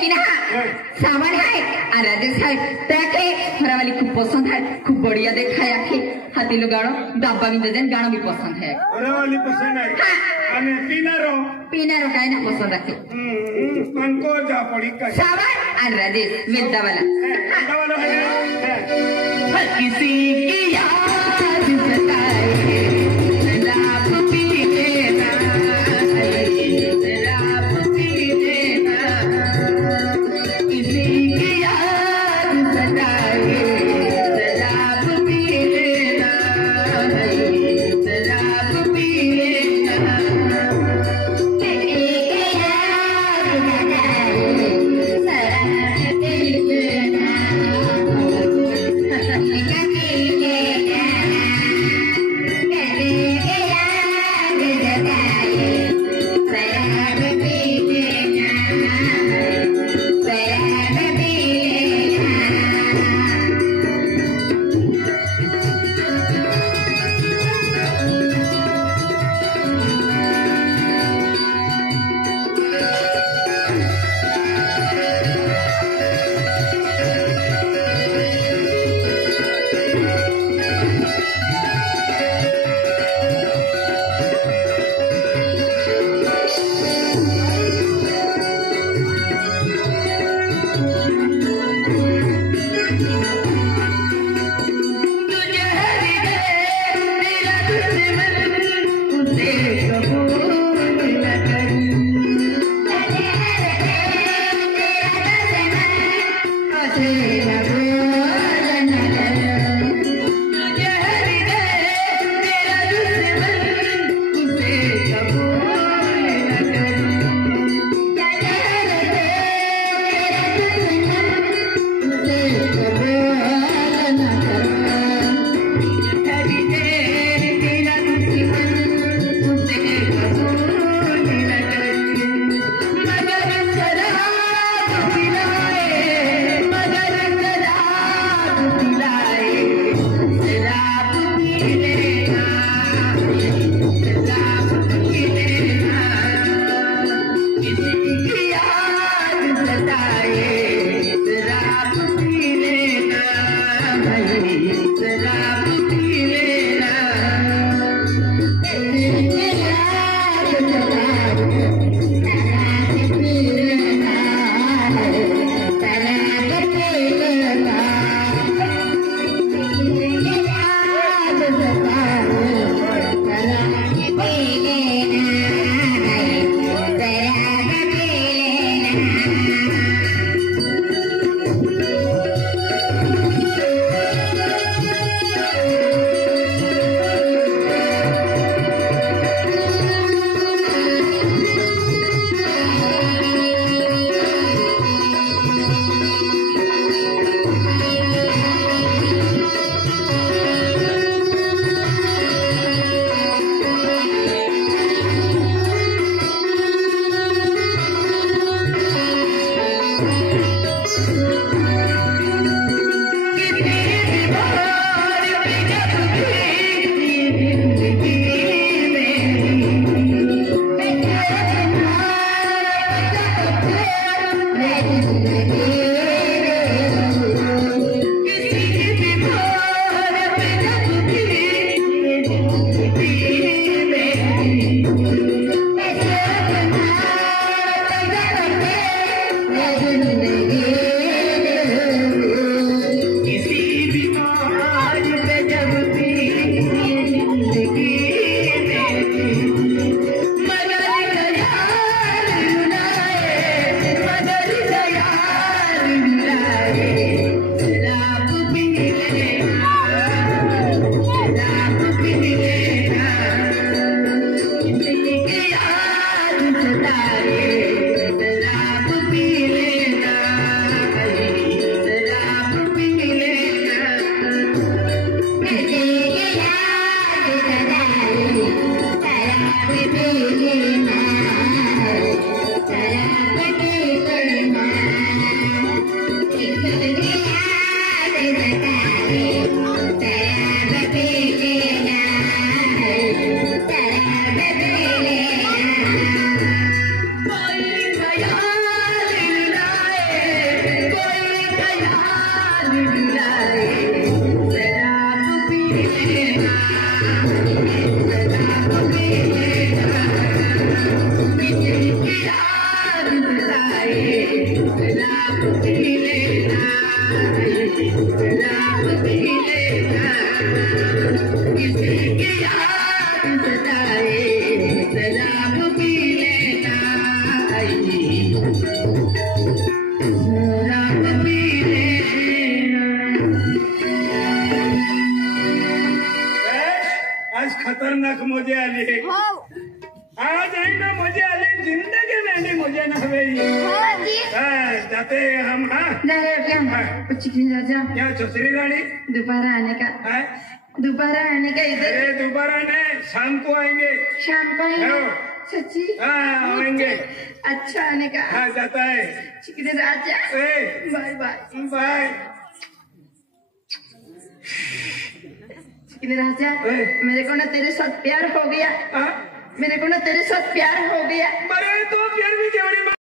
की ना सामान है राजेश है ताके फरावाली खूब पसंद है खूब बढ़िया देखा है आखी हाथी लो गाणो डब्बा में जन गाणो भी पसंद है फरावाली पसंद है अने पीनारो काहे ना पसंद आके कंको जा पड़ी का सामान राजेश वेदा वाला है किसी की याद सताए शराब पी लेना शराब पी लेना किसी की याद सताए शराब पी लेना शराब पी लेना पी लेना, शराब पी लेना, किसी की याद सताए शराब पी लेना, शराब पी लेना। आज खतरनाक मजा आली आज आहे ना मजा आली जिंदगी में नहीं मजा ना हुई जाते हम हाँ नहीं क्या कुछ नहीं राजा क्या चौधरी रानी दोबारा आने का हाँ? दोबारा आने का इधर अरे दोबारा नहीं शाम को आएंगे शाम को आएंगे हाँ। सच्ची हाँ आएंगे अच्छा आने का हाँ जाता है चिकने राजा ए बाय बाय बाय चिकने राजा ए। मेरे को ना तेरे साथ प्यार हो गया हाँ? मेरे को ना तेरे साथ प्यार हो गया अरे